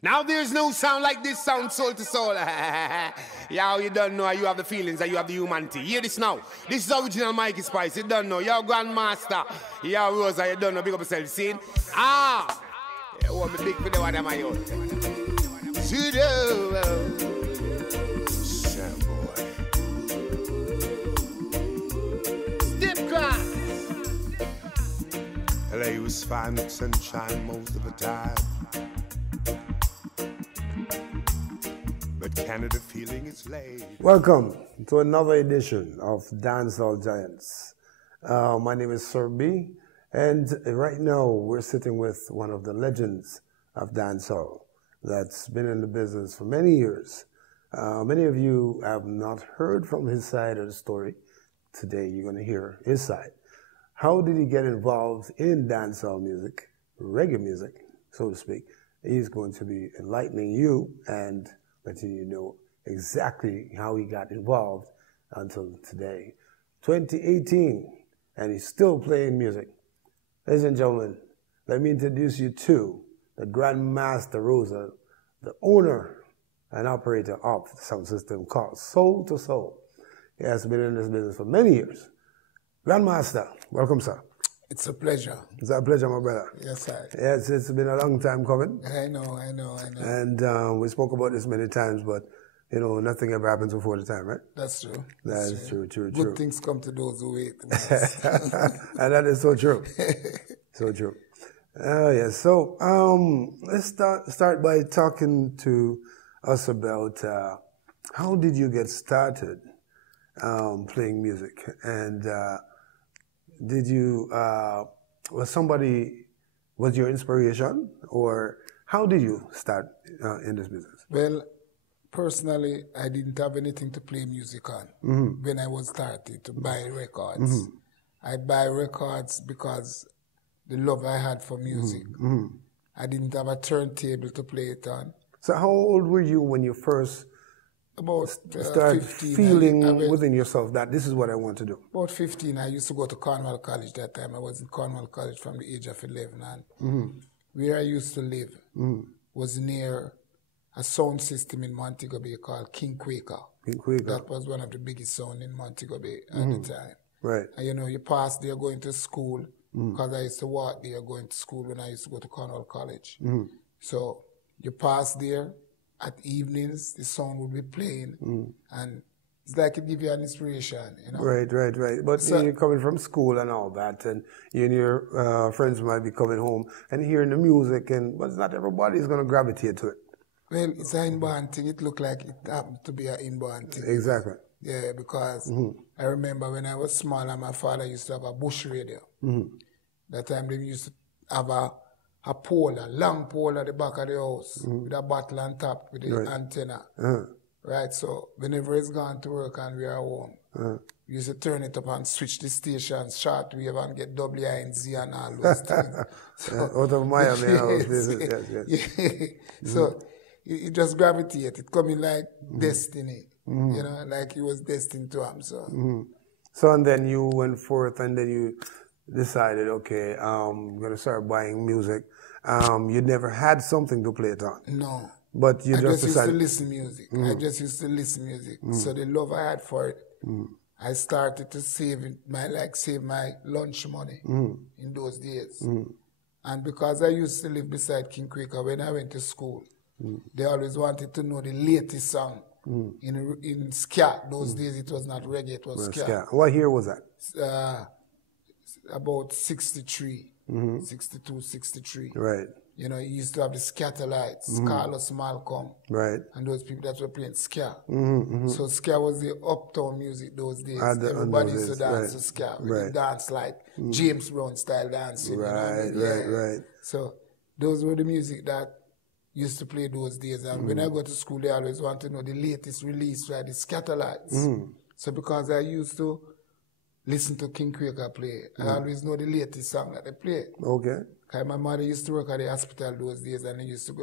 Now there's no sound like this sound soul to soul. Yo, you don't know, you have the feelings and you have the humanity. Hear this now. This is original Mikey Spice, you don't know. Yo, Grandmaster. Yo, Rossa, you don't know. Big up yourself, see? Ah! You want me big for the one of my own. Step cross. LA was fine with sunshine most of the time. But Canada feeling is late. Welcome to another edition of Dancehall Giants. My name is SirB, and right now we're sitting with one of the legends of dancehall that's been in the business for many years. Many of you have not heard from his side of the story. Today you're going to hear his side. How did he get involved in dancehall music, reggae music, so to speak? He's going to be enlightening you and letting you know exactly how he got involved until today. 2018, and he's still playing music. Ladies and gentlemen, let me introduce you to the Grandmaster Rossa, the owner and operator of the sound system called Soul to Soul. He has been in this business for many years. Grandmaster, welcome, sir. It's a pleasure. It's a pleasure, my brother. Yes, sir. Yes, it's been a long time coming. I know. And we spoke about this many times, but, you know, nothing ever happens before the time, right? That's true. That's true. Good things come to those who wait. And that is so true. So true. Yes. So let's start by talking to us about how did you get started playing music, and did you was your inspiration, or how did you start in this business? Well, personally, I didn't have anything to play music on when I was starting to buy records. I buy records because the love I had for music. I didn't have a turntable to play it on. So how old were you when you first started 15, feeling within yourself that this is what I want to do? About 15, I used to go to Cornwall College that time. I was in Cornwall College from the age of 11. And where I used to live was near a sound system in Montego Bay called King Quaker. King Quaker. That was one of the biggest sound in Montego Bay at the time. Right. And you know, you pass there going to school, because I used to walk there going to school when I used to go to Cornwall College. So you pass there, at evenings, the song will be playing, and it's like it gives you an inspiration, you know. Right. But so, you're coming from school and all that, and you and your friends might be coming home and hearing the music, but not everybody is going to gravitate to it. Well, it's an inborn thing. It looked like it happened to be an inborn thing. Exactly. Yeah, because I remember when I was small, and my father used to have a bush radio. That time they used to have a long pole at the back of the house with a bottle on top with the antenna. Right, so whenever he's gone to work and we are home, we used to turn it up and switch the stations, shortwave, and get WINZ and all those things. So, out of Miami house, yes. So it just gravitated. It coming like destiny, you know, like he was destined to him. So and then you went forth and then you decided, okay, I'm going to start buying music. You never had something to play it on. No. But you just decided. I just used to listen music. I just used to listen music. So the love I had for it, I started to save my lunch money in those days. And because I used to live beside King Quaker, when I went to school, they always wanted to know the latest song in ska. Those days it was not reggae, it was ska. What year was that? About 63, 62, 63. Right. You know, he used to have the Scatterlights, Carlos Malcolm. Right. And those people that were playing ska. So ska was the uptown music those days. Everybody used to dance to ska. They dance like James Brown style dancing. Right. So those were the music that used to play those days. And when I go to school, they always want to know the latest release, right? The Scatterlights. So because I used to listen to King Quaker play, I always know the latest song that they play. Okay. Cause my mother used to work at the hospital those days, and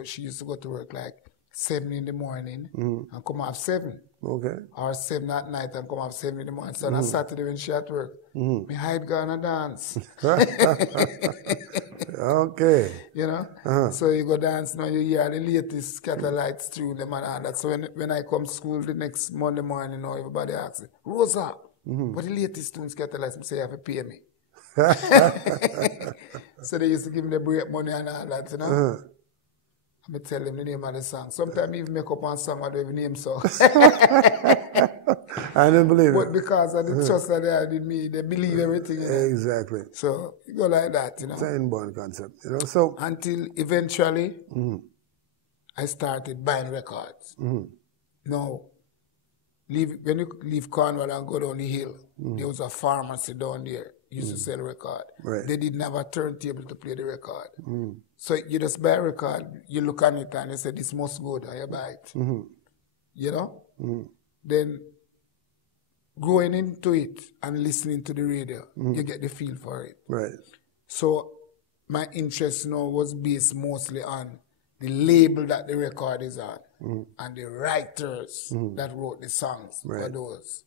she used to go to work like 7 in the morning and come off 7. Okay. Or 7 at night and come off 7 in the morning. So on a Saturday when she at work, me hide go and dance. Okay. You know? So you go dance now, you hear the latest Scatterlights tune, them and all that. So when I come to school the next Monday morning, you know, everybody asks me, Rossa, what the latest tune Scatterlights? I say, you have to pay me. So they used to give me the break money and all that, you know? I tell them the name of the song. Sometimes I even make up one song I don't even name so. I don't believe it. But because of the trust that they had in me, they believe everything. You know? Exactly. So you go like that, you know. It's an inborn concept, you know. So until eventually I started buying records. Now, when you leave Cornwall and go down the hill, there was a pharmacy down there. Used to sell record. Right. They didn't have a turntable to play the record. So you just buy a record, you look on it and you say, this must good, and you buy it. You know? Then going into it and listening to the radio, you get the feel for it. Right. So my interest now was based mostly on the label that the record is on and the writers that wrote the songs for those.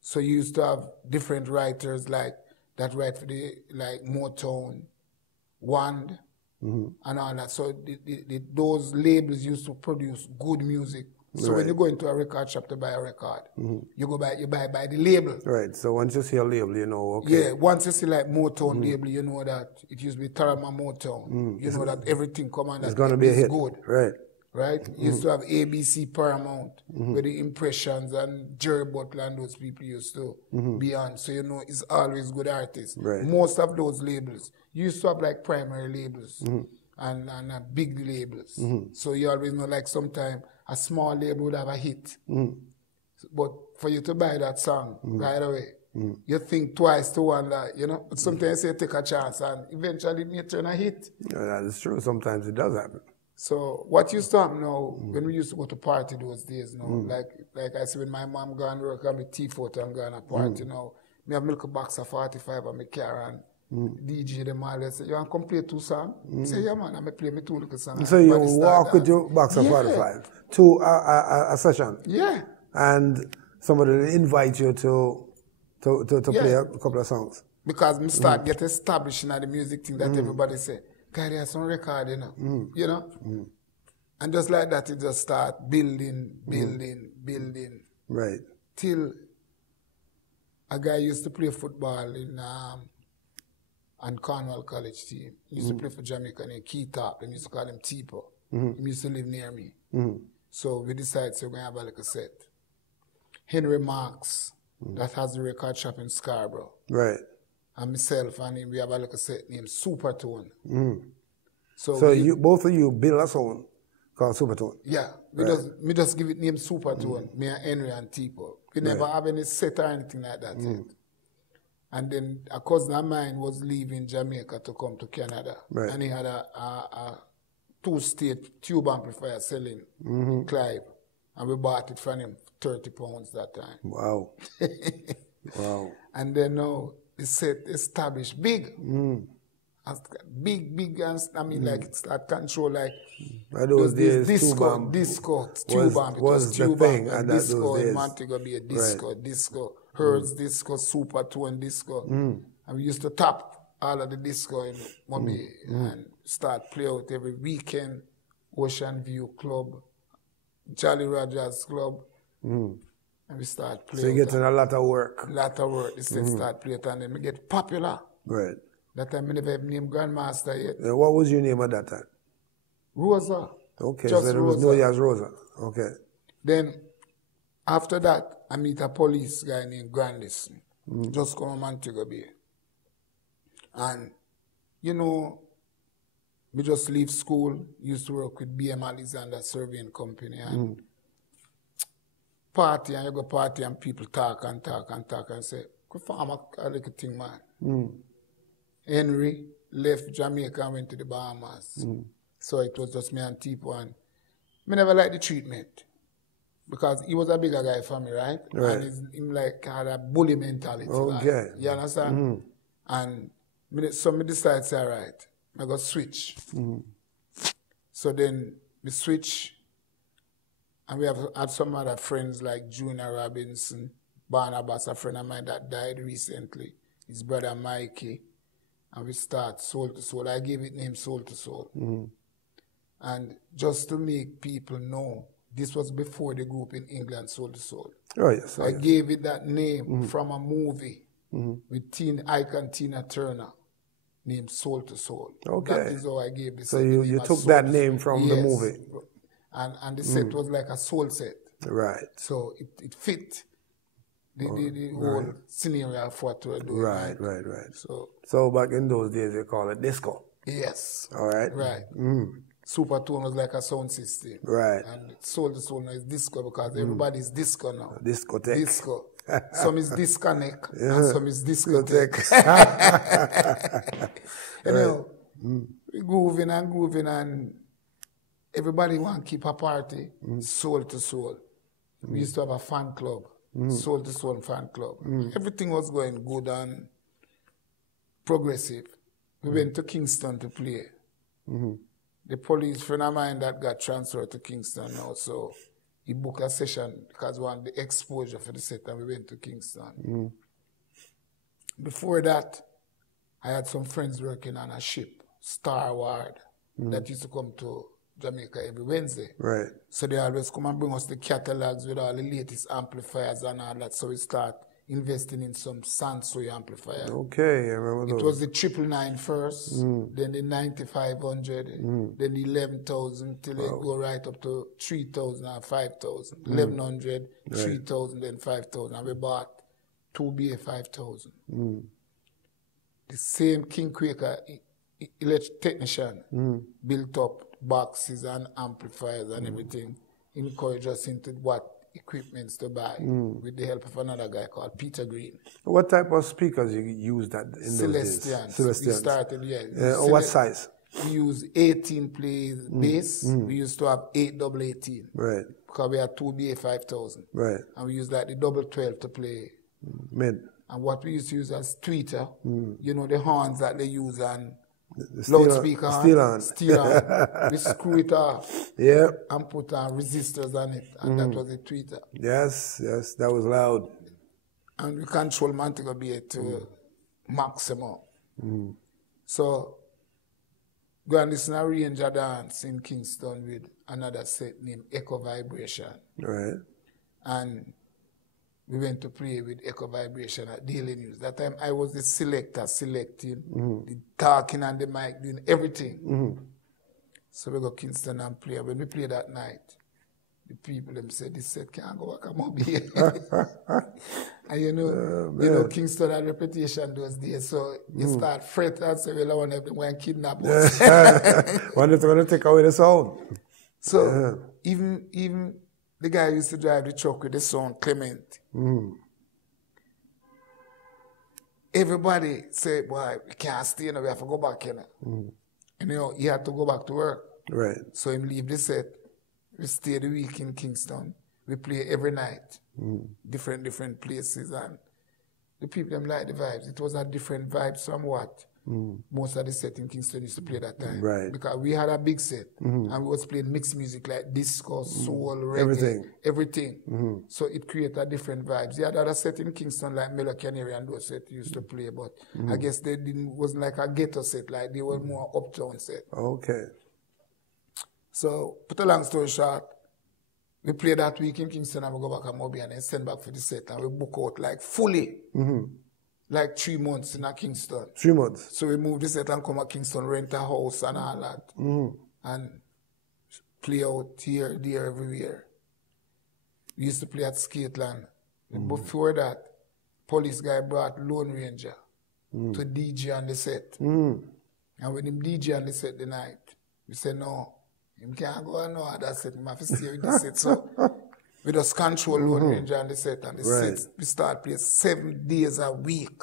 So you used to have different writers like that write for the like Motown, Wand, and all that. So those labels used to produce good music. So when you go into a record shop to buy a record, you buy by the label. Right. So once you see a label, you know, okay. Yeah, once you see like Motown label, you know that it used to be Tarama Motown. You know that everything come on that. It's gonna be a hit. Good. Right. Right? Used to have ABC Paramount, where the Impressions and Jerry Butler and those people used to be on. So you know it's always good artists. Right. Most of those labels used to have like primary labels and big labels. So you always know like sometimes a small label would have a hit. But for you to buy that song right away, you think twice to one that, you know. But sometimes you take a chance and eventually it may turn a hit. Yeah, that is true. Sometimes it does happen. So what used to happen now, when we used to go to party those days now, like I said, when my mom gone work and my teeth out and gone a party now, me have milk a box of 45 on my car and DJ them all, they say, you want to come play 2 songs? I say, yeah man, I play me 2 little songs. So you walk with your box of 45 to a session? Yeah. And somebody will invite you to play a couple of songs? Because me start get established in the music thing that everybody say, God, there's some record, you know, you know? And just like that, it just start building. Right. Till a guy used to play football in and Cornwall College team. He used to play for Jamaica named Keith-Up. They used to call him Tipo. He used to live near me. So we decided we're going to have a little set. Henry Marks, that has the record shop in Scarborough. Right. And myself and him, we have a little set named Supertone. So you both of you build a song called Supertone? Yeah. We just give it name Supertone, me and Henry and Tipo. We never have any set or anything like that yet. And then a cousin of mine was leaving Jamaica to come to Canada. Right. And he had a 2-state tube amplifier selling in Clive. And we bought it from him for £30 that time. Wow. Wow. And then now the set established big. Big, and I mean like it's that control like those days, disco, tube amp. It was the thing and disco in Montego Bay, disco. Hertz disco, Supertone disco. And we used to tap all of the disco in Mumbai and start play out every weekend. Ocean View Club, Jolly Rogers Club. And we start playing. So you getting a lot of work. The set start playing and then we get popular. Right. That time I never have named Grandmaster yet. What was your name at that time? Rossa. Okay, Just so there was Rossa. no as Rossa. Okay. Then after that, I meet a police guy named Grandis. Just come from Montego Bay. And, you know, we just leave school, used to work with B.M. Alexander Surveying Company and party, and you go party and people talk and say, go farm a little thing, man. Henry left Jamaica and went to the Bahamas. So it was just me and Tipo, and me never liked the treatment because he was a bigger guy for me, right? And him like had a bully mentality. Okay. Like, you understand? And so me decided, say, all right, I got switch. So then we switch, and we have had some other friends like Junior Robinson, Barnabas, a friend of mine that died recently, his brother Mikey, and we start Soul to Soul. I gave it name Soul to Soul. And just to make people know, this was before the group in England, Soul to Soul. Oh, yes. I gave it that name from a movie with icon Tina Turner named Soul to Soul. Okay. That is how I gave the set. So you took that name from the movie. And the set was like a soul set. Right. So it fit the whole scenario of what we're doing. Right. So back in those days, they call it disco. Yes. All right. Right. Supertone was like a sound system. Right. And Soul to Soul now is disco because everybody's disco now. Discotheque. Disco. Some is disconnect and some is discotheque. You know, we grooving and everybody want to keep a party, Soul to Soul. We used to have a fan club, Soul to Soul fan club. Everything was going good and progressive. We went to Kingston to play. The police friend of mine that got transferred to Kingston now, so he booked a session because we wanted the exposure for the set, and we went to Kingston. Before that, I had some friends working on a ship, Star Ward, that used to come to Jamaica every Wednesday. Right. So they always come and bring us the catalogs with all the latest amplifiers and all that. So we start investing in some Sansui amplifiers. Okay, I remember those. It was the 999 first, then the 9500, then the 11,000 till it go right up to 3,000 and 5,000. 1100, 3,000, then 5,000. And we bought 2BA 5,000. The same King Quaker electric technician built up boxes and amplifiers and everything, encouraged us into what equipments to buy with the help of another guy called Peter Green. What type of speakers you used that in those days? Celestians. We started, what size? We used 18 plays bass. We used to have 8 double 18. Right. Because we had 2BA 5000. Right. And we used like the double 12 to play. Mid. And what we used to use as tweeter, you know, the horns that they use and The loudspeaker steel on. Steel on. We screw it off. Yeah. And put resistors on it. And that was the tweeter. Yes, that was loud. And we control Montego Bay to maximum. So, go and listen to Ranger Dance in Kingston with another set named Echo Vibration. Right. And we went to play with Echo Vibration at Daily News. That time I was the selector, selecting, the talking on the mic, doing everything. So we go Kingston and play. When we play that night, the people them said, this set can't go back, I'm up here. And you know, Kingston had reputation those days, so you start fret and say, well, I want them to kidnap us. When they're going to take away the sound. So even the guy who used to drive the truck with the son, Clement. Everybody said, boy, we can't stay, we have to go back, And you know, he had to go back to work. Right. So he leave the set. We stay the week in Kingston. We play every night. Different places. And the people them like the vibes. It was a different vibe somewhat. Most of the set in Kingston used to play that time. Right. Because we had a big set. And we was playing mixed music like disco, soul, reggae. Everything. So it created a different vibes. They had other set in Kingston like Melo Canary and those set used to play. But I guess they wasn't like a ghetto set. Like they were more uptown set. Okay. So, put a long story short, we play that week in Kingston and we go back to Moby and then send back for the set and we book out like fully. Like 3 months in a Kingston. 3 months. So we move the set and come to Kingston, rent a house and all that. And play out here, there, everywhere. We used to play at Skateland. Before that, police guy brought Lone Ranger to DJ on the set. And when him DJ on the set the night, we said, no, him can't go on no other set. Him have to stay with the set. So we just control Lone Ranger on the set. And the set, we start playing 7 days a week,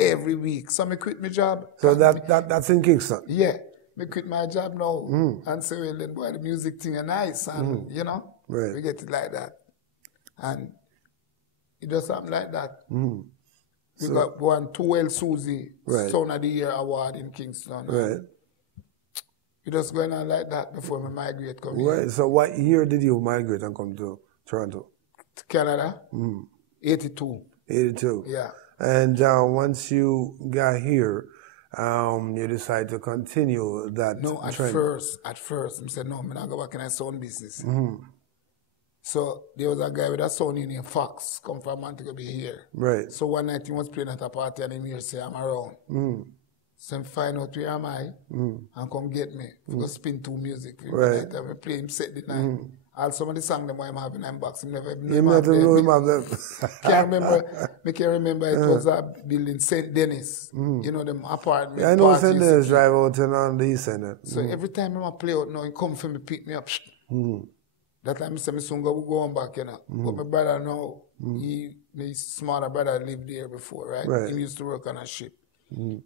every week. So I quit my job. So that's in Kingston? Yeah. I quit my job now and say, well, then, boy, the music thing is nice. And, you know, we get it like that. And it does something like that. We got one 2L Susie Sound of the Year award in Kingston. Right. It just going on like that before we migrate come here. Right. So what year did you migrate and come to Toronto? To Canada? 82. 82. Yeah. And once you got here, you decide to continue that No, at trend. first, I said, no, I'm not go back in a sound business. So there was a guy with a sound named Fox, come from Montego Bay here. Right. So one night he was playing at a party and he say, I'm around. So him find out where am I and come get me. Go spin 2 music. Right. Night, I play him set the night. All some of the songs them I'm having in box, him never You never know him of them. can't remember it was a building St. Dennis. You know them apartment. Yeah, I know St. Dennis drive out and on the east end. So every time I play out now, he come for me, pick me up. That time I say, my son go on back, you know. But my brother now, my smaller brother lived there before, right? He used to work on a ship.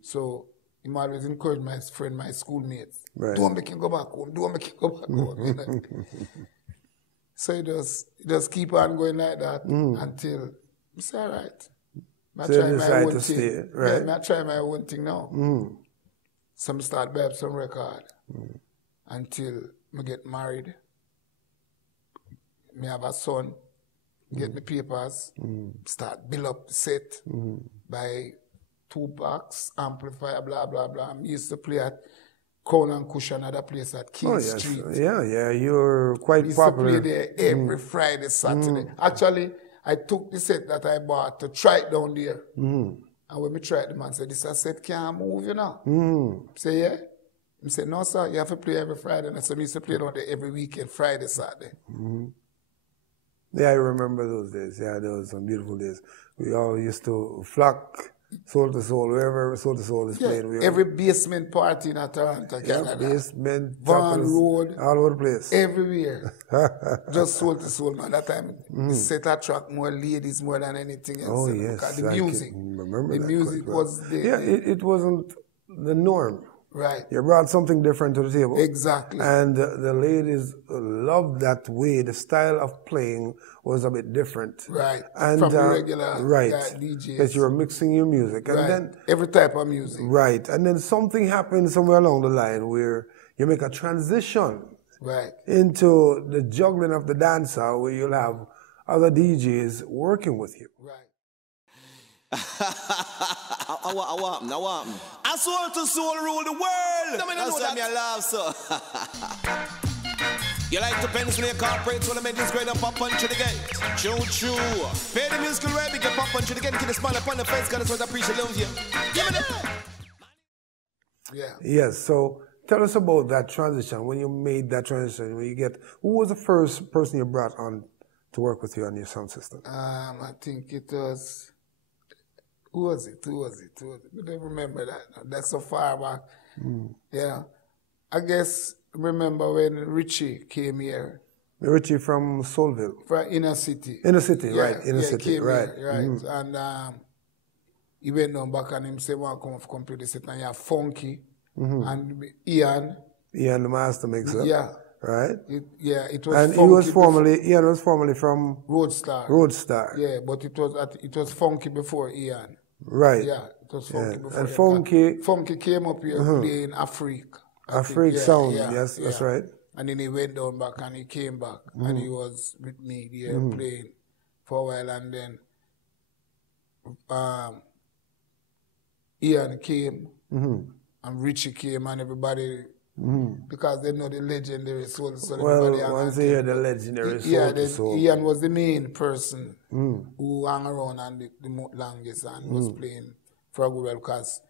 So he always encouraged my friend, my schoolmates. Don't make him go back home. Don't make him go back home. You know? So he just keep on going like that until I say, all right. I try my own thing. Yeah, I try my own thing now. So I start buy up some record until I get married. Me have a son, get me papers, start build up the set, buy 2 box, amplifier, blah, blah, blah. I used to play at Crown and Cushion, another place at King Street. Yeah, you're quite popular. I used to play there every Friday, Saturday. Actually, I took the set that I bought to try it down there. And when we tried, the man said, this set can't move, you know. I say, yeah. He said, no, sir, you have to play every Friday. And I said, we used to play down there every weekend, Friday, Saturday. Yeah, I remember those days. Yeah, there was some beautiful days. We all used to flock soul to soul, wherever soul to soul is playing. Every basement party in Toronto, Canada. Basement, Van Road, all over the place. Everywhere. Just soul to soul, man. That time, the set attract more ladies more than anything else. Oh, yes. Because the music. Remember the music was the... Yeah, it wasn't the norm. Right. You brought something different to the table. Exactly. And the ladies loved that way. The style of playing was a bit different. Right. And, from the regular DJs. Because you were mixing your music. And then every type of music. Right. And then something happened somewhere along the line where you make a transition into the juggling of the dancehall where you'll have other DJs working with you. Right. I want him. I soul to soul rule the world. That's why I love so. You like to pencil your corporate so the men's grade up punch it again. True. Pay the musical rate, we can pop punch it again. Get the smile upon the face, because that's what I appreciate love you. Give me that. Yeah. Yes, so tell us about that transition. When you made that transition, who was the first person you brought on to work with you on your sound system? I think it was... Who was it? I don't remember that. That's so far back. Yeah. I guess, remember when Richie came here. Richie from Soulville? From Inner City. Inner City, right. Inner City, right. And he went down back and him said, well, come play the set. And you have Funky and Ian. Ian, the master mixer. Yeah. Right? It was and Funky. Ian was formerly from... Roadstar. Yeah, but it was Funky before Ian. Right. Yeah, it was Funky before. And Funky came up here playing Afrique. Afrique sound, yes, that's right. And then he went down back and he came back and he was with me there playing for a while, and then Ian came and Richie came and everybody because they know the legendary soul. So well, once they hear the legendary soul, Ian was the main person who hung around and the longest and was playing for a good while, because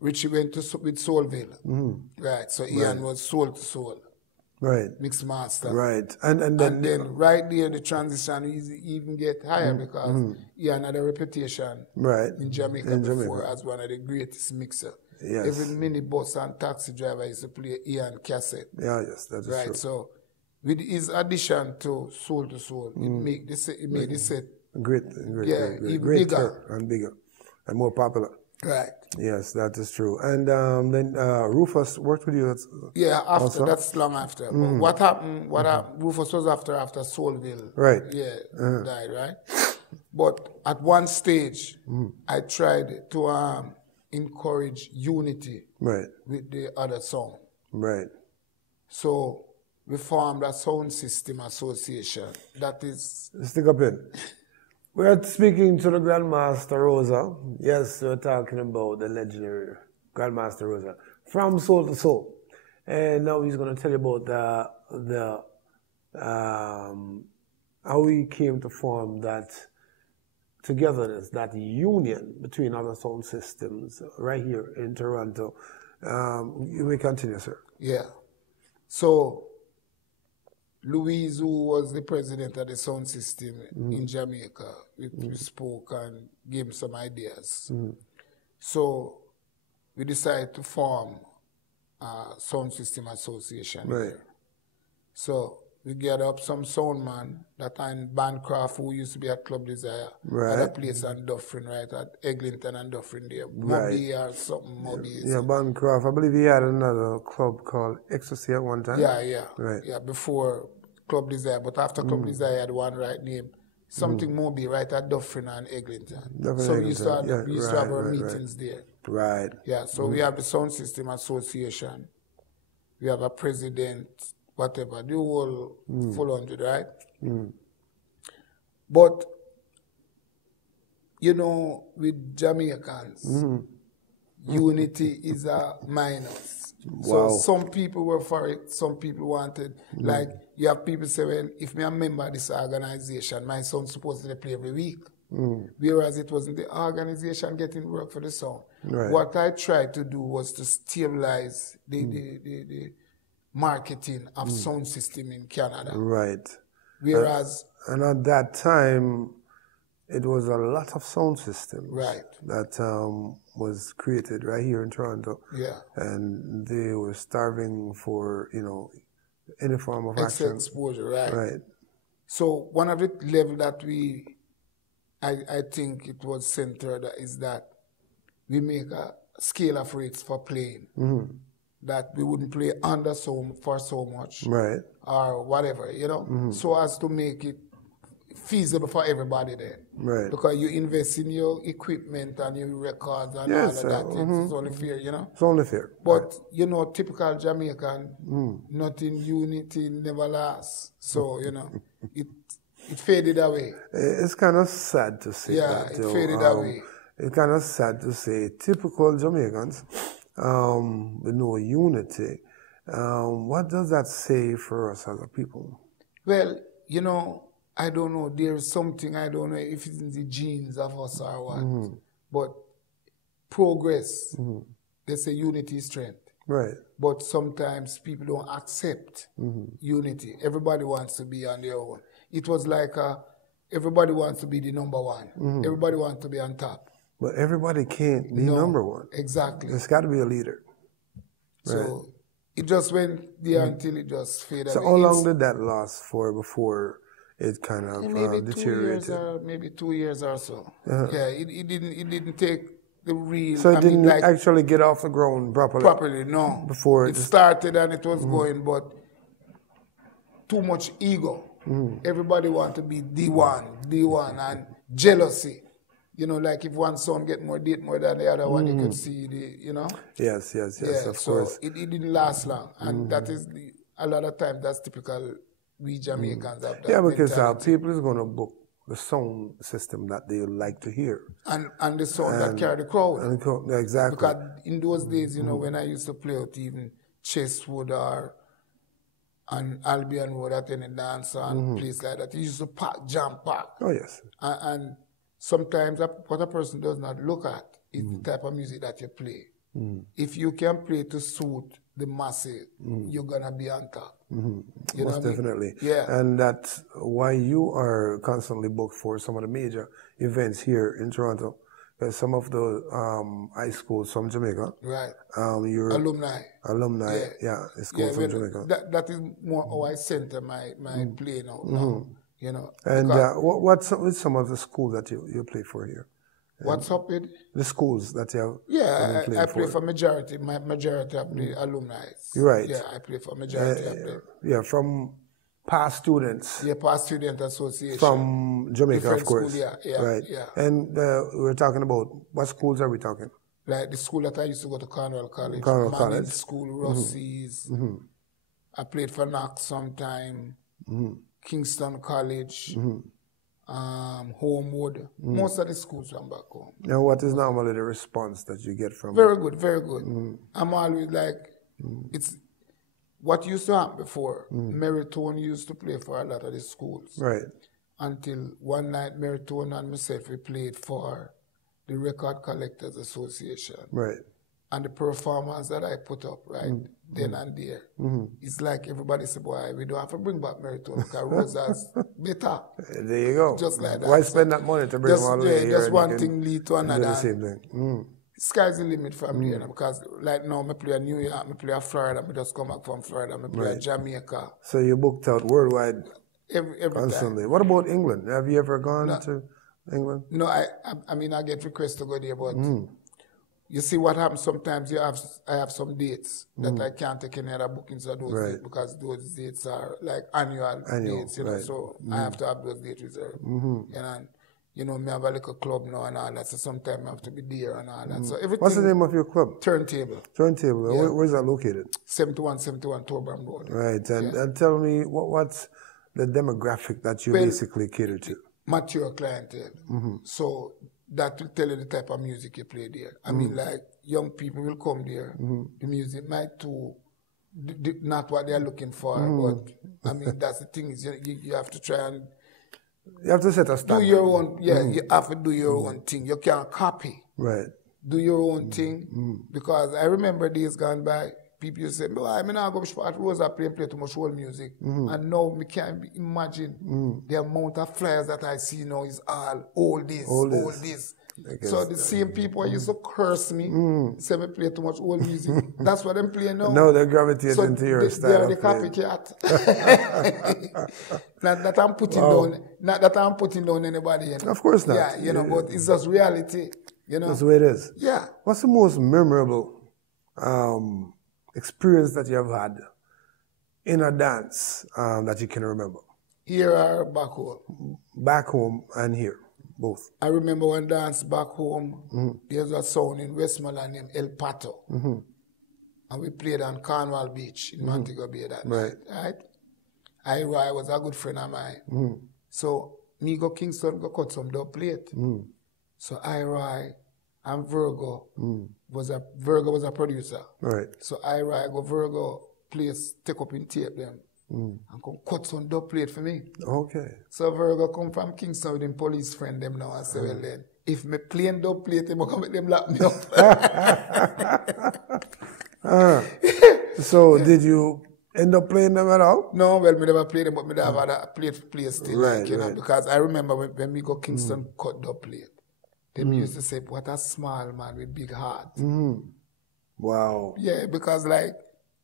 Richie went with Soulville. Right, so Ian was soul to soul. Right. Mixed master. Right. And then right there the transition even get higher because Ian had a reputation in Jamaica before as one of the greatest mixer. Yes. Every minibus and taxi driver used to play Ian cassette. Yeah, yes, that is right, true. So with his addition to Soul to Soul, it made the set great, even bigger and more popular. Right. Yes, that is true. And then Rufus worked with you. After also? That's long after. But what happened? Rufus was after Soulville. Right. Yeah, died. Right. But at one stage, I tried to encourage unity with the other sound. Right. So we formed a sound system association. That is... Stick up in. We are speaking to the Grandmaster Rossa. Yes, we're talking about the legendary Grandmaster Rossa, from Soul to Soul. And now he's going to tell you about how we came to form that togetherness, that union between other sound systems right here in Toronto. You may continue, sir. Yeah. So, Louise, who was the president of the sound system in Jamaica, we spoke and gave him some ideas. So, we decided to form a sound system association. Right. Here. So, we gathered up some sound man that and Bancroft, who used to be at Club Desire, Right. at a place on Dufferin, right, at Eglinton and Dufferin there. Moby or something, Moby. Yeah, Bancroft. I believe he had another club called Ecstasy at one time. Yeah. Right. Yeah, before Club Desire, but after Club Desire had one right name. Something Moby, right at Dufferin and Eglinton. So we used to have our meetings there. Right. Yeah, so we have the Sound System Association. We have a president, whatever, the whole full 100, right? But, you know, with Jamaicans, unity is a minus. So some people were for it, some people wanted. Like, you have people say, well, if me a member of this organization, my son's supposed to play every week. Whereas it wasn't the organization getting work for the sound. Right. What I tried to do was to stabilize the marketing of sound system in Canada. Right. Whereas... And at that time, it was a lot of sound systems that was created right here in Toronto. Yeah. And they were starving for, you know, any form of action. Exposure, right. Right. So one of the level that I think it was centered is that we make a scale of rates for playing. That we wouldn't play under for so much. Right. Or whatever, you know. So as to make it feasible for everybody there. Right. Because you invest in your equipment and your records and all of that. It's only fair, you know. It's only fair. But, you know, typical Jamaican, nothing unity never lasts. So, you know, it faded away. It's kind of sad to say that. Yeah, it faded away. It's kind of sad to say typical Jamaicans with no unity. What does that say for us as a people? Well, you know, I don't know. There's something, I don't know if it's in the genes of us or what. But progress, they say unity is strength. Right. But sometimes people don't accept unity. Everybody wants to be on their own. It was like everybody wants to be the number one. Everybody wants to be on top. But everybody can't be number one. Exactly. There's got to be a leader. Right. So it just went there until it just faded. So how long did that last for before it kind of deteriorated? Maybe 2 years or so. Yeah, it didn't take the real. So it didn't actually get off the ground properly. Properly, no. Before it started and it was going, but too much ego. Everybody want to be D1, and jealousy. You know, like if one son get more than the other one, you could see you know. Yes, of course. It didn't last long, and that is a lot of times that's typical. We Jamaicans have that. Yeah, because people is going to book the sound system that they like to hear, and the sound that carry the crowd. Exactly. Because in those days, you know, when I used to play out even Chestwood or on Albion Road at any dance and place like that, it used to jam pack. Oh yes. And sometimes what a person does not look at is the type of music that you play. If you can play to suit the masses, you're gonna be on top. You Most definitely. Yeah. And that's why you are constantly booked for some of the major events here in Toronto. Because some of the high schools from Jamaica. Right. Your alumni. Yeah, schools from Jamaica. That is more how I center my playing out now. You know. And what's with some of the schools that you play for here? What's up with the schools that you have? Yeah, I play for majority. My majority of the alumni. You're right. Yeah, I play for majority of them. Yeah, from past students. Yeah, past student association. From Jamaica, different of course. School, yeah, right. Yeah. And we're talking about what schools are we talking? Like the school that I used to go to, Cornwall College. College. School, Rossi's. I played for Knox sometime. Kingston College. Homewood. Most of the schools from back home. Now, what is normally the response that you get from Very it? good, very good. I'm always like, it's what used to happen before. Meritone used to play for a lot of the schools. Right. Until one night, Meritone and myself, we played for the Record Collectors Association. Right. And the performance that I put up, right, then and there, it's like everybody said, boy, we don't have to bring back Meritone because Rossa's better. There you go. Just like that. Why spend that money to bring them all the way here? Just and one you thing lead to do another. the same thing. Sky's the limit from here now, because like now I play New York, I play Florida, I just come back from Florida, I play Jamaica. So you booked out worldwide Every constantly. time. What about England? Have you ever gone to England? No, I mean I get requests to go there, but you see what happens sometimes. I have some dates that I can't take any other bookings of those dates because those dates are like annual dates, you know. So I have to have those dates reserved. And you know, me have a little club now and all that. So sometimes I have to be there and all that. So everything. What's the name of your club? Turntable. Turntable. Yeah. Where's that located? 71 Torbram Road. Right. And tell me what's the demographic that you basically cater to? Mature clientele. So that will tell you the type of music you play there. I mean, like, young people will come there. The music might not what they're looking for, but, I mean, that's the thing is you have to try and... You have to set a standard. Do your own, you have to do your own thing. You can't copy. Right. Do your own thing. Because I remember days gone by, people used to say, well, I'm not going to at Rossa play too much old music. And now we can't imagine the amount of flyers that I see now is all old this. So the same people used to curse me, say me play too much old music. That's what I'm playing now. No, they gravitate into your style. They are the copycat. Not that I'm putting down, not that I'm putting down anybody. You know? Of course not. Yeah, you know, but it's just reality. You know, that's the way it is. Yeah. What's the most memorable experience that you have had in a dance that you can remember? Here or back home? Back home and here, both. I remember one dance back home. There's a sound in Westmoreland named El Pato. And we played on Cornwall Beach in Montego Bay that night. Right? I was a good friend of mine. So me go Kingston go cut some dub plate. So I and Virgo was a producer. Right. So I go Virgo place take up in tape them and come cut some dub plate for me. Okay. So Virgo come from Kingston with them police friend them now and say, well then, if me playing dub plate, them come make them lock me up. So did you end up playing them at all? No, well, me never played them, but me have had a play still, like, you know, because I remember when we go Kingston cut dub plate. They used to say, what a small man with big heart. Wow. Yeah, because like,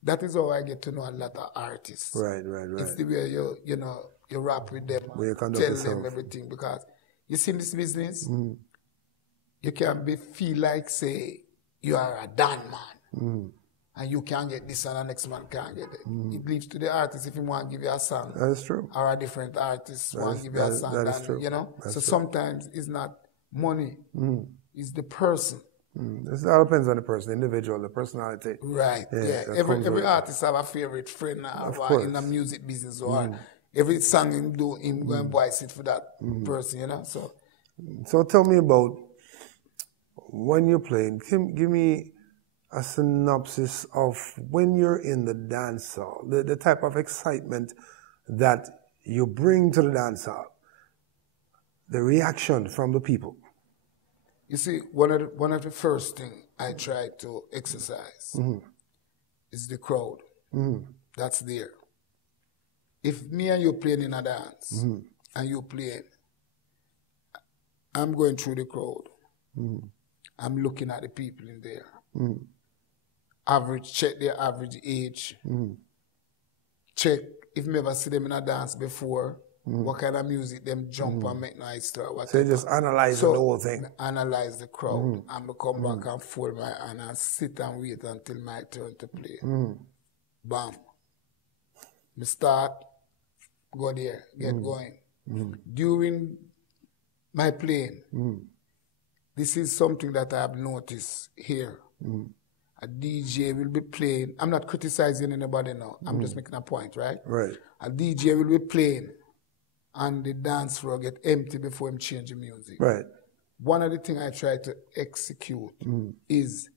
that is how I get to know a lot of artists. Right. It's the way you rap with them, tell them everything. Because you see in this business, you can feel like, say, you are a Dan man. And you can't get this and the next man can't get it. It leaves to the artist if he want to give you a song. That is true. Or a different artist want to give you a song. That is true. You know? That's so true. sometimes it's not money. It's the person. It all depends on the person, the individual, the personality. Right, yeah. Every artist have a favorite friend in the music business or every song him do, him go and voice it for that person, you know? So tell me about when you're playing. Give me a synopsis of when you're in the dance hall, the type of excitement that you bring to the dance hall, the reaction from the people. You see, one of the first things I try to exercise is the crowd. That's there. If me and you playing in a dance and you playing, I'm going through the crowd. I'm looking at the people in there. Check their average age. Check if me ever see them in a dance before. What kind of music them jump and make nice or whatever. So you just analyze the whole thing. Analyze the crowd and I come back and fold my hand and sit and wait until my turn to play. Bam. Me start, go there, get going. During my playing, this is something that I have noticed here. A DJ will be playing. I'm not criticizing anybody now. I'm just making a point, right? Right. A DJ will be playing. and the dance floor get empty before him change the music. Right. One of the things I try to execute is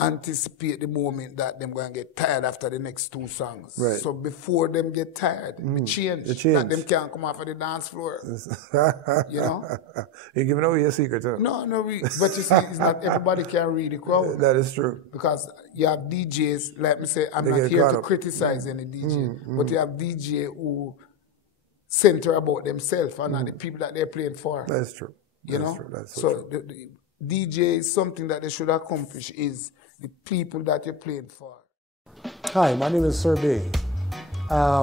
anticipate the moment that them going to get tired after the next 2 songs. Right. So before them get tired, we change. That them can't come off of the dance floor. You know? You're giving away your secret, huh? No, but you see, it's not everybody can read the crowd. That is true. Because you have DJs, like me say, I'm not here to criticize any DJ, but you have DJ who center about themselves and not the people that they're playing for. That's true. You know? True. That's so the DJ is something that they should accomplish is the people that you're playing for. Hi, my name is SirB.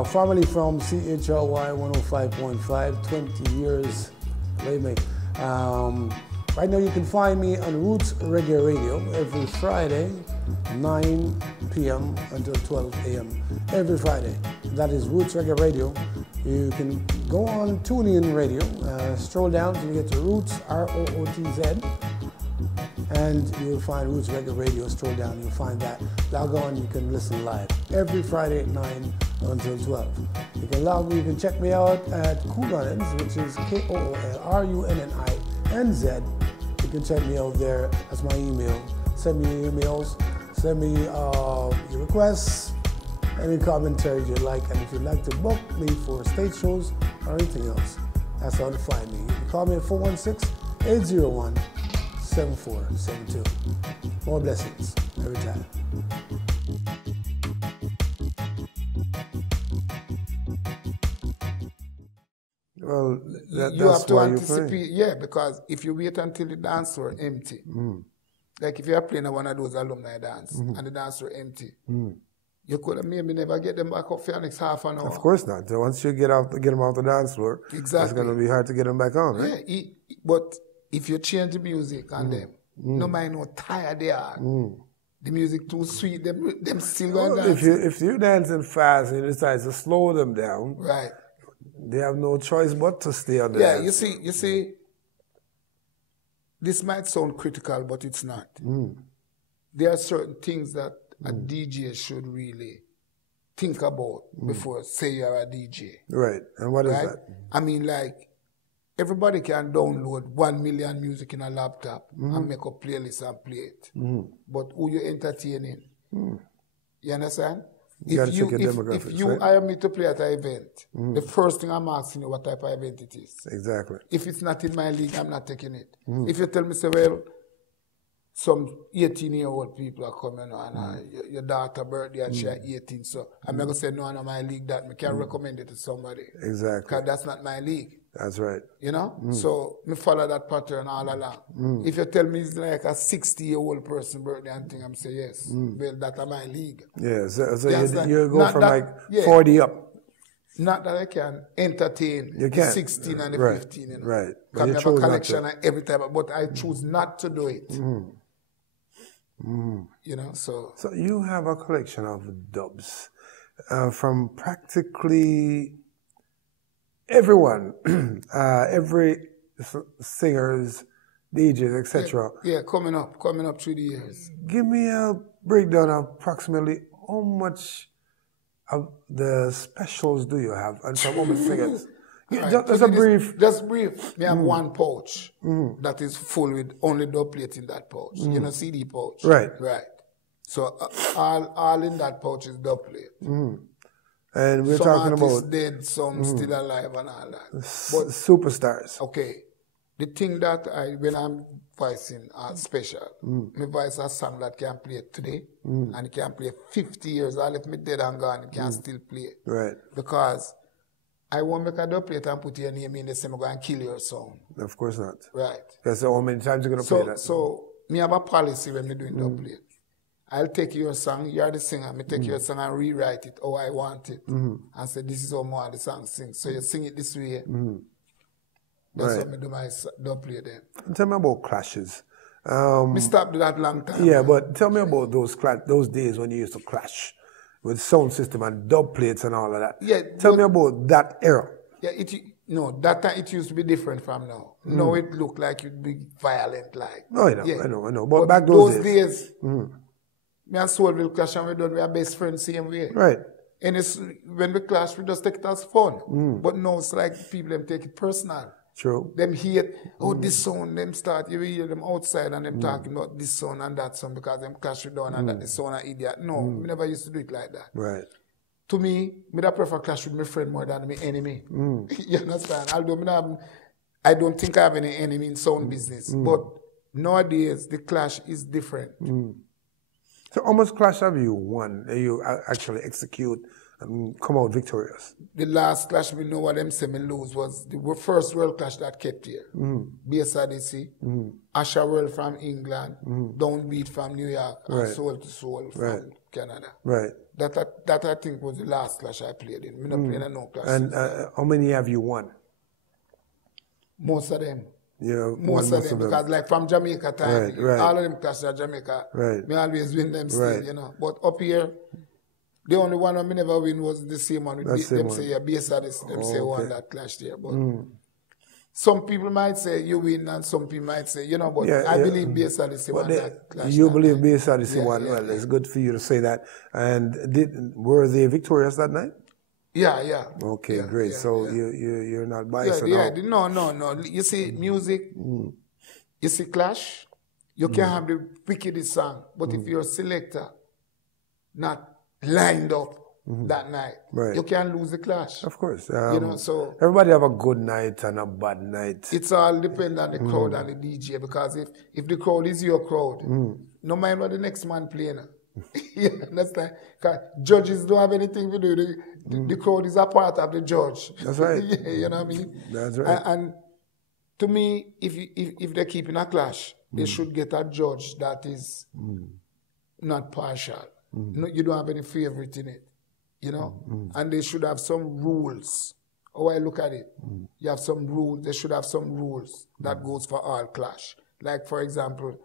Formerly from CHLY 105.5, 20 years later. Right now you can find me on Roots Reggae Radio every Friday, 9 p.m. until 12 a.m. every Friday. That is Roots Reggae Radio. You can go on TuneIn Radio, stroll down till you get to Roots, R-O-O-T-Z, and you'll find Roots Reggae Radio. Stroll down, you'll find that. Log on, you can listen live every Friday at 9 until 12. You can check me out at Koolrunnins, which is KOOLRUNNINZ. You can check me out there. That's my email. Send me your emails, send me your requests, any commentary you like, and if you'd like to book me for stage shows or anything else, that's how to find me. You can call me at 416-801-7472. More blessings every time. Well, you have to anticipate, yeah, because if you wait until the dance floor empty, like if you're playing one of those alumni dance and the dance floor empty, you could have maybe never get them back up for the next half an hour. Of course not. So once you get them off the dance floor, it's going to be hard to get them back on, right? Yeah, but if you change the music on them, no matter how tired they are, the music too sweet, them still going to dance. If you're dancing fast and you decide to slow them down, right, they have no choice but to stay on the dance. You see, this might sound critical, but it's not. There are certain things that a DJ should really think about before say you're a DJ. Right. And what is that? I mean, like, everybody can download 1 million music in a laptop and make a playlist and play it. But who you entertaining? You understand? If you hire me to play at an event, the first thing I'm asking you what type of event it is. Exactly. If it's not in my league, I'm not taking it. If you tell me, say, well, some 18-year-old people are coming and your daughter's birthday and she's 18, so I'm going to say, no, no, my league that. I can't recommend it to somebody. Exactly. Because that's not my league. That's right. You know? So, me follow that pattern all along. If you tell me it's like a 60-year-old person birthday and thing, I'm say yes. Well, that's my league. Yeah, so you go from like 40 up. Not that I can entertain the 16 and the 15. You know? Right. Because I have a collection every time, but I choose not to do it. You know, so you have a collection of dubs from practically everyone, every singers, DJs, etc. Yeah, coming up through the years. Give me a breakdown of approximately how much of the specials do you have and from how many singers? Just brief. We have one pouch that is full with only dub plates in that pouch. You know, CD pouch. Right. So all in that pouch is dub plate. And we're some talking artists about dead, some still alive and all that. But superstars. Okay, the thing that when I'm voicing special, me voice a song that can play today and it can play 50 years. All if me dead and gone, it can still play. Right. Because I won't make a dub plate and put your name in the same, go and kill your song. Of course not. Right. Because how many times you're going to play that? So, me have a policy when me doing dub plate. I'll take your song, you're the singer, me take your song and rewrite it how I want it. And say, this is how I want the song sing. So you sing it this way. That's how me do my dub plate then. Tell me about clashes. Me stopped that long time. Yeah, but tell me about those days when you used to clash with sound system and dub plates and all of that. Yeah, tell me about that era. Yeah, that time it used to be different from now. Now it looked like you'd be violent, like. No, I know. But back those days. Me and Soul will clash and we are best friends same way. Right. And it's, when we clash, we just take it as fun. But now it's like people them take it personal. True. Them hear, this sound, them start, you hear them outside and them talking about this sound and that sound because them clash with down and that the sound an idiot. No, we never used to do it like that. Right. To me, I prefer clash with my friend more than my enemy. You understand? Although I don't think I have any enemy in sound business. But nowadays, the clash is different. So how much clash have you won that you actually execute and come out victorious? The last clash we know what them say me lose was the first world clash that kept here. BSRDC, Asha World from England, Downbeat from New York, and Soul to Soul from Canada. Right. That I think was the last clash I played in. I don't play in no clash. And how many have you won? Most of them. Yeah, most of them, because like from Jamaica time, right. all of them clashes at Jamaica. Right. Me always win them still, you know. But up here, the only one I never win was the same one. Them say, yeah, BSRDC, them say won that clash there. But some people might say you win and some people might say, you know, but I believe BSRDC won that clash. You believe BSRDC won? Well, it's good for you to say that. And were they victorious that night? Yeah. Okay, great. So you're not biased at all? No. You see, music, you see clash, you can have the wickedest song, but if you're a selector, not lined up that night, you can lose the clash. Of course. You know, so everybody have a good night and a bad night. It's all depend on the crowd and the DJ, because if the crowd is your crowd, no matter what the next man playing. You understand? Because judges don't have anything to do. The crowd is a part of the judge. That's right. You know what I mean? That's right. And to me, if they're keeping a clash, they should get a judge that is not partial. No, you don't have any favorite in it. You know? And they should have some rules. How I look at it, you have some rules. They should have some rules that goes for all clash. Like, for example,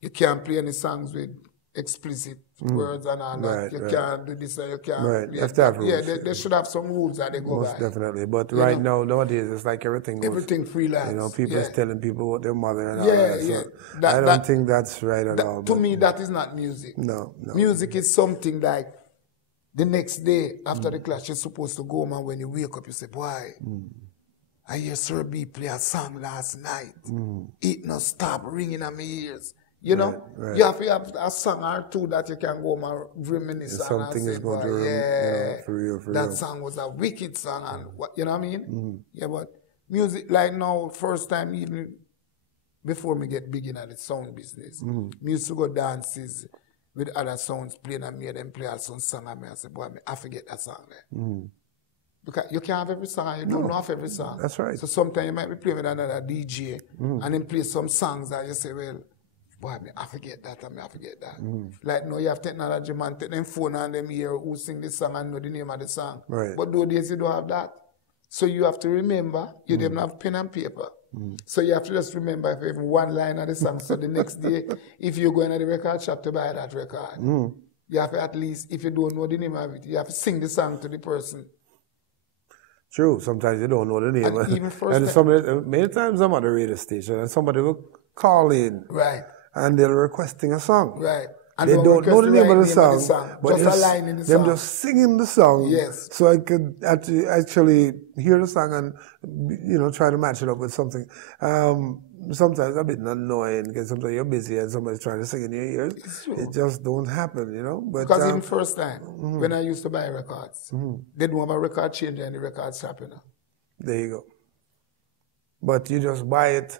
you can't play any songs with explicit words and all that. You can't do this and you can't. Right. You have to have rules. Yeah, they should have some rules that they go Most by. definitely. But right now, nowadays, it's like everything goes. Everything freelance. You know, people is telling people what their mother and all that. So I don't think that's right at all. To me, that is not music. No. Music is something like the next day after the clash, you're supposed to go, man, when you wake up, you say, boy, I hear SirB play a song last night. It not stop ringing in my ears. You know, you have to have a song or two that you can go and reminisce on. Something is going to for real. That song was a wicked song, and you know what I mean? Yeah, but music, like now, first time even before me get big in the sound business, me used to go dances with other sounds playing and me them play some song and me I say, boy, I forget that song there. Because you can't have every song, you don't know of every song. That's right. So sometimes you might be playing with another DJ and then play some songs that you say, well, boy, I forget that, I forget that. Like now you have technology, man, take them phone and them hear who sing this song and know the name of the song. Right. But those days you don't have that. So you have to remember, you don't have pen and paper. So you have to just remember if you have one line of the song. So the next day, if you're going to the record shop to buy that record, you have to at least, if you don't know the name of it, you have to sing the song to the person. True. Sometimes you don't know the name. And even first many times I'm at the radio station and somebody will call in. Right. And they're requesting a song. Right. And they don't know the name of the song, but just a line in the them song. just singing the song. Yes. So I could actually hear the song and, try to match it up with something. Sometimes a bit annoying because sometimes you're busy and somebody's trying to sing in your ears. It just don't happen, But, because even first time, when I used to buy records, they don't have a record changer in the record shop, There you go. But you just buy it.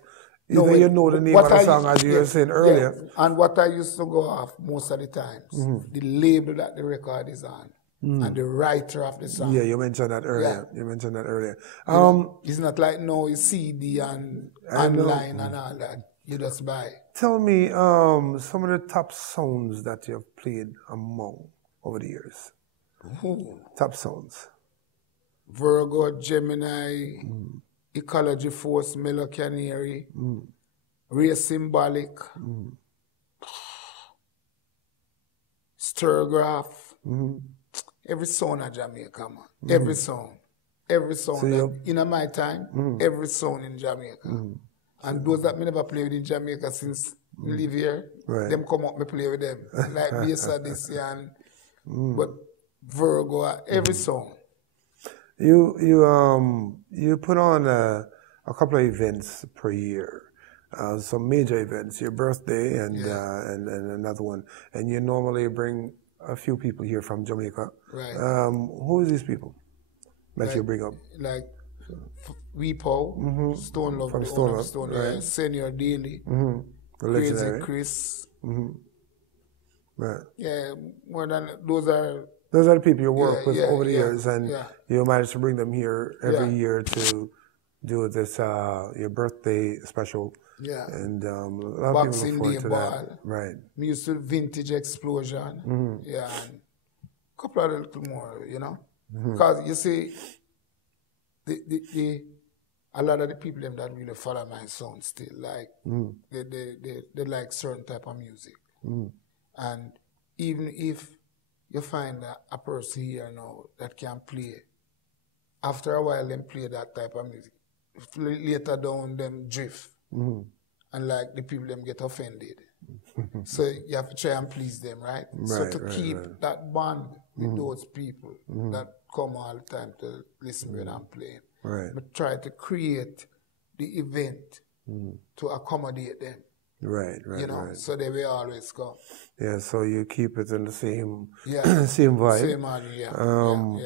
No, you know the name of the song as you were saying earlier. Yeah. And what I used to go off most of the times, the label that the record is on, and the writer of the song. Yeah, you mentioned that earlier. Yeah. You mentioned that earlier. It's not like no CD and online and all that. You just buy. Tell me some of the top sounds that you've played among over the years. Top sounds. Virgo, Gemini, Ecology Force, Mellow Canary, Ray Symbolic, Sturgraph, every song in Jamaica, man. Every song. So in my time, every song in Jamaica. And those that me never play with in Jamaica since me live here, them come up, me play with them. Like BSRDC and but Virgo, every song. You put on a couple of events per year, some major events, your birthday and another one, and you normally bring a few people here from Jamaica. Right. Who are these people that you bring up? Like Weepo, Stone Love, From the Stone owner of Love, Stone, right. Senior Daily, The Crazy legendary. Chris. Right. Yeah, more than those are. Those are the people you work with over the years, and yeah. you manage to bring them here every year to do this your birthday special. Yeah. And a lot of Boxing people look Day forward to Ball. that. Right. Music Vintage Explosion. Yeah, and a couple of little more, you know. Because you see, a lot of the people them that really follow my sound still, like they like certain type of music. And even if you find a person here now that can play, after a while them play that type of music. Later down them drift. And like the people them get offended. So you have to try and please them, right? So to keep that bond with those people that come all the time to listen when I'm playing. Right. But try to create the event to accommodate them. Right, You know, so they will always come. Yeah, so you keep it in the same Same vibe. Same audio,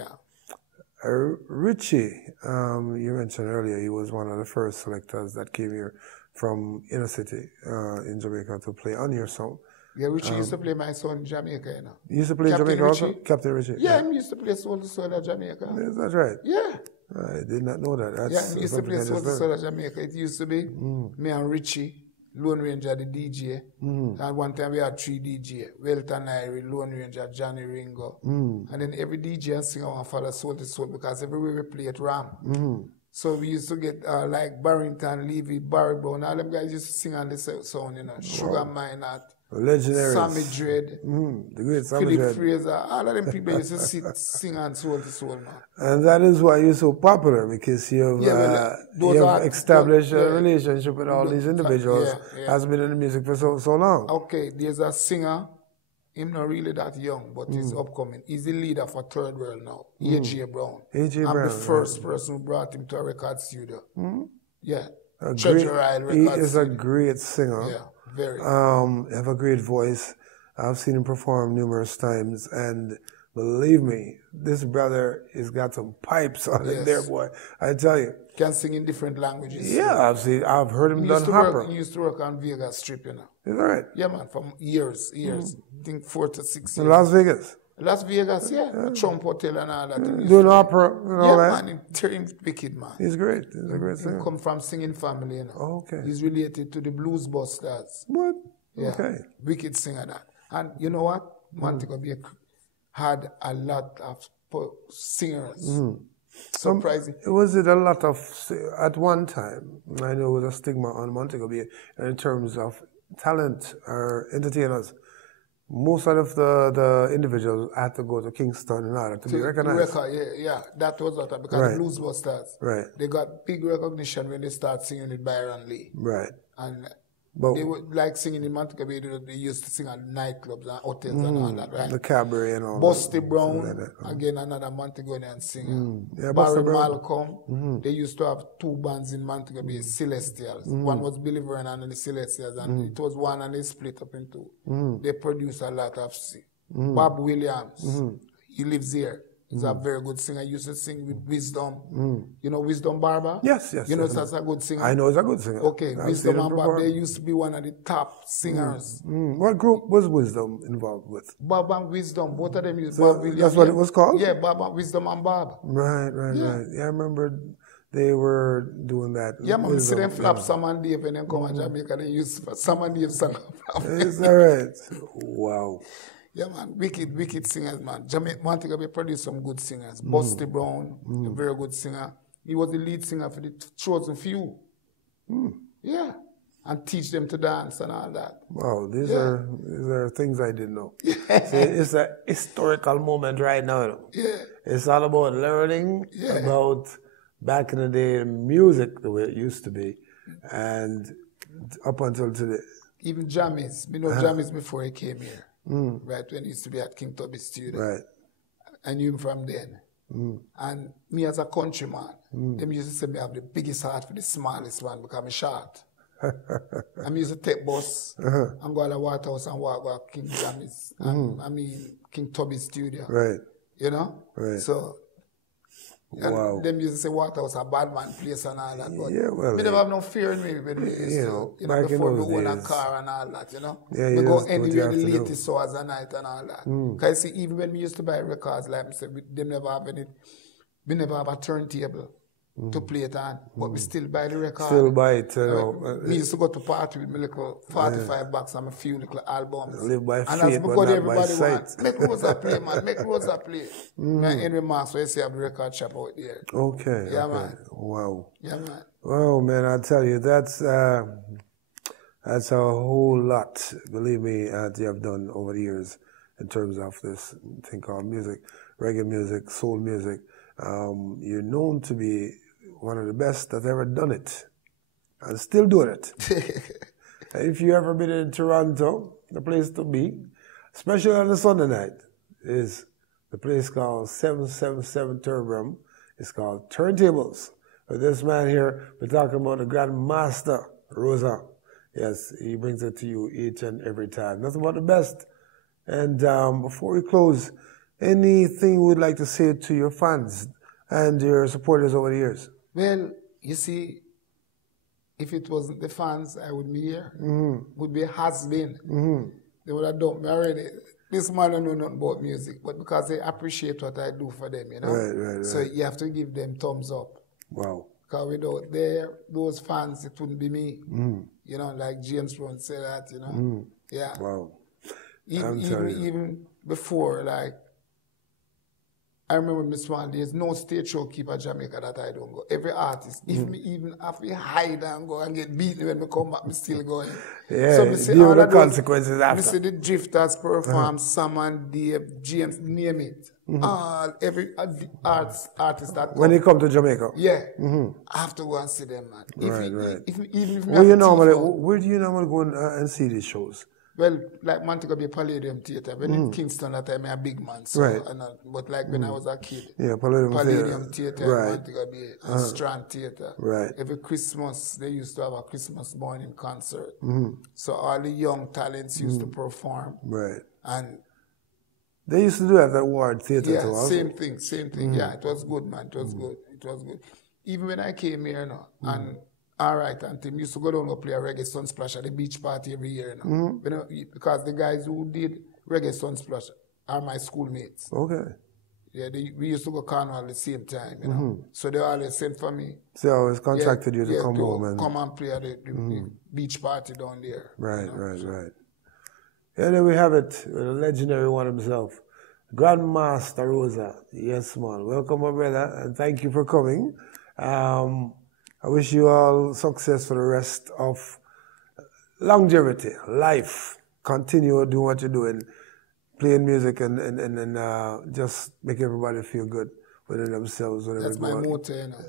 Richie, you mentioned earlier he was one of the first selectors that came here from inner city in Jamaica to play on your song. Yeah, Richie used to play my song in Jamaica, you know. You used to play Captain Jamaica also? Richie? Captain Richie? Yeah, he used to play Soul to Soul at Jamaica. Is that right? Yeah. I did not know that. That's He used to play Soul to Soul at Jamaica. It used to be me and Richie, Lone Ranger, the DJ. And one time we had 3 DJ. Welton Irie, Lone Ranger, Johnny Ringo. And then every DJ and singer want to follow Soul to Soul because everywhere we play it ram. So we used to get like Barrington, Levy, Barry Brown, all them guys used to sing on this sound, you know. Sugar Minot, Legendaries. Sammy Dread, The great Sammy Philip Dread. Fraser, all of them people used to sing on Soul to Soul, man. And that is why you're so popular, because you've established a relationship with all these individuals. Has been in the music for so long. Okay, there's a singer, him not really that young, but he's upcoming. He's the leader for Third World now, A.J. Brown. A.J. I'm Brown, the first person who brought him to a record studio. Yeah, He Treasure Isle record is a studio. great singer. Yeah, very. Have a great voice. I've seen him perform numerous times, and believe me, this brother has got some pipes on it there, boy. I tell you. Can sing in different languages. Yeah, I've heard him done Hopper. He used to work on Vegas Strip, you know. Is that right? Yeah, man, from years. I think 4 to 6 years. In Las Vegas? Las Vegas, yeah. Trump Hotel and all that. Doing opera and all that? Man, he's wicked, man. He's great. He's a great singer. He come from singing family, you know. Oh, okay. He's related to the Blues Busters. What? Yeah. Okay. Wicked singer that. And you know what? Montego Bay had a lot of singers. Surprising. Was it a lot of, at one time, I know it was a stigma on Montego Bay in terms of talent or entertainers. Most of the individuals had to go to Kingston in order to be recognized. That was what, because the Blues Busters, they got big recognition when they start singing with Byron Lee. Right. And But they would like singing in Montego Bay. They used to sing at nightclubs and hotels and all that, right? The cabaret and all Busty that. Brown, Like that. again another Montegonian singer. Yeah, Barry Busty Brown. Malcolm. They used to have 2 bands in Montego Bay, Celestials. One was Billy Vernon and the Celestials, and it was one and they split up in 2. They produce a lot of Bob Williams, he lives here. He's a very good singer. He used to sing with Wisdom. You know Wisdom Barber? Yes. You know that's a good singer? I know he's a good singer. Okay, I've Wisdom seen him and Bob, perform. they used to be one of the top singers. What group was Wisdom involved with? Bob and Wisdom, both of them used So Bob Williams. that's what it was called? Yeah, Bob and Wisdom and Bob. Right. Yeah, I remember they were doing that. Yeah, man, Wisdom, see them flap Sam and Dave when they come to Jamaica, they use Sam and Dave song. Is that right? Wow. Yeah, man, wicked singers, man. Montego Bay produced some good singers. Busty Brown, a very good singer. He was the lead singer for the Chosen Few. Yeah, and teach them to dance and all that. Wow, these are things I didn't know. See, it's a historical moment right now. Yeah. It's all about learning about back in the day music the way it used to be, and up until today. Even Jammies, Jammies before he came here. Right, when he used to be at King Tubby Studio. Right. I knew him from then. And me as a countryman, them used to say me have the biggest heart for the smallest one because I'm short. I used to take bus and go to the Waterhouse and walk to King Jammy's, King Tubby's studio. Right. You know? Right. So, and them used to say Waterhouse a bad man place and all that. But yeah, well, me never have no fear in me when we used to, before we own a car and all that, you know? Yeah, we go anywhere the latest hours of night and all that. Because see, even when we used to buy records, like I said, we never have a turntable to play it on, but we still buy the record. Still buy it, you know. We used to go to party with my little 45 bucks and a few little albums. Live by and faith, that's but because not everybody by wants. sight. Make Rossa play, man. Make Rossa play. Henry Mass, where you see have the record shop out there. Okay. Yeah, okay. man. Wow. Yeah, man. Well, man, I tell you, that's a whole lot, believe me, that you have done over the years in terms of this thing called music, reggae music, soul music. You're known to be one of the best that ever done it, and still doing it. If you ever been in Toronto, the place to be, especially on a Sunday night, is the place called 777 Turbrum. It's called Turntables. With this man here, we're talking about the Grand Master, Rossa. Yes, he brings it to you each and every time. Nothing but the best. And before we close, anything you would like to say to your fans and your supporters over the years? Well, you see, if it wasn't the fans, I wouldn't be here. Would be has been. They would have dumped me already. This man don't know nothing about music, but because they appreciate what I do for them, you know? Right. So you have to give them thumbs up. Wow. Because without those fans, it wouldn't be me. You know, like James Brown said that, you know? Yeah. Wow. Even before, like, I remember Miss Swan, there's no stage show keeper Jamaica that I don't go. Every artist, if me even have to hide and go and get beaten when me come back, me still going. Yeah, so me see deal all with the of those, consequences after. Me see the Drifters perform, Sam and Dave, James, name it. Every artist that When they come to Jamaica? yeah, I have to go and see them, man. Right. Even if me Where have do you normally go and see these shows? Well, like Montego Bay Palladium Theatre. When in Kingston that time, I'm a big man. So, Right. But like when I was a kid, Yeah, Palladium Theatre, Right. Montego Bay, and Strand Theatre. Right. Every Christmas, they used to have a Christmas morning concert. So all the young talents used to perform. Right. And They used to do that at Ward Theatre yeah, too. also. same thing. Yeah, it was good, man. It was good. Even when I came here, and all right, and Tim used to go down and play a reggae sunsplash at the beach party every year, You know, because the guys who did reggae sunsplash are my schoolmates. Okay. Yeah, we used to go carnival at the same time, you know. So they always sent for me. So I always contracted you to come home and come and play at the beach party down there. Right, you know, right. And then we have it, with a legendary one himself, Grand Master Rossa. Yes, man. Welcome, my brother, and thank you for coming. I wish you all success for the rest of longevity, life. Continue doing what you're doing, playing music and just make everybody feel good within themselves. That's my motto, you know.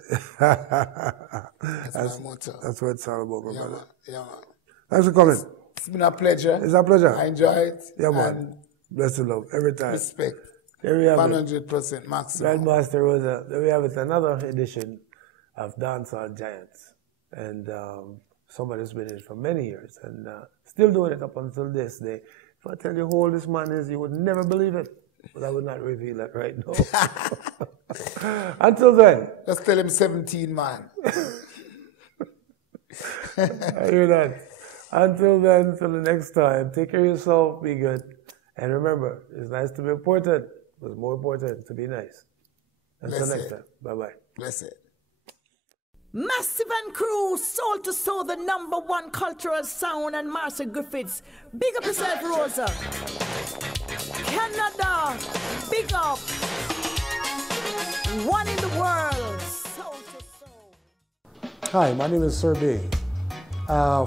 That's my motto. That's what it's all about, my brother. Man. Yeah, man. Thanks for coming. It's been a pleasure. It's a pleasure. I enjoy it. Yeah, man. Bless the love every time. Respect. There we have 100% maximum. Grandmaster Rossa. There we have it. Another edition of Dancehall Giants. And somebody's been in it for many years and still doing it up until this day. If I tell you who old this man is, you would never believe it. But I would not reveal it right now. Until then. Just tell him 17, man. I hear that. Until then, till the next time, take care of yourself, be good. And remember, it's nice to be important, but it's more important to be nice. Until next time, bye-bye. Bless it. Massive and Crew, Soul to Soul, the #1 cultural sound, and Marcia Griffiths. Big up yourself, Rossa. Canada, big up. One in the world, Soul to Soul. Hi, my name is SirB.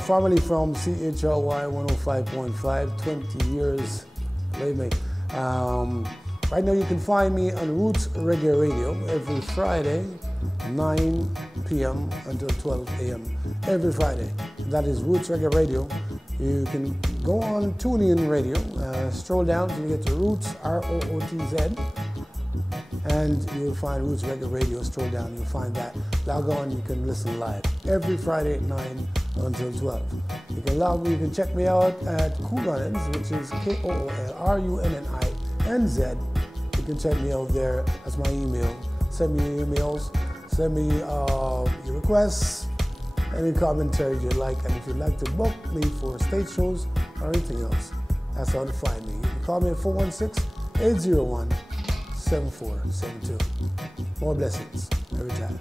Formerly from CHLY 105.5, 20 years, believe me. Right now you can find me on Roots Reggae Radio every Friday, 9 p.m. until 12 a.m. every Friday. That is Roots Reggae Radio. You can go on TuneIn Radio, stroll down till you get to Roots, R-O-O-T-Z, and you'll find Roots Reggae Radio. Scroll down, you'll find that. Log on, you can listen live every Friday at 9 until 12. You can check me out at Cool Runnings, which is KOOLRUNNINZ. You can check me out there. That's my email. Send me your emails. Send me your requests, any commentary you like, and if you'd like to book me for stage shows or anything else, that's how to find me. You can call me at 416-801-7472. More blessings every time.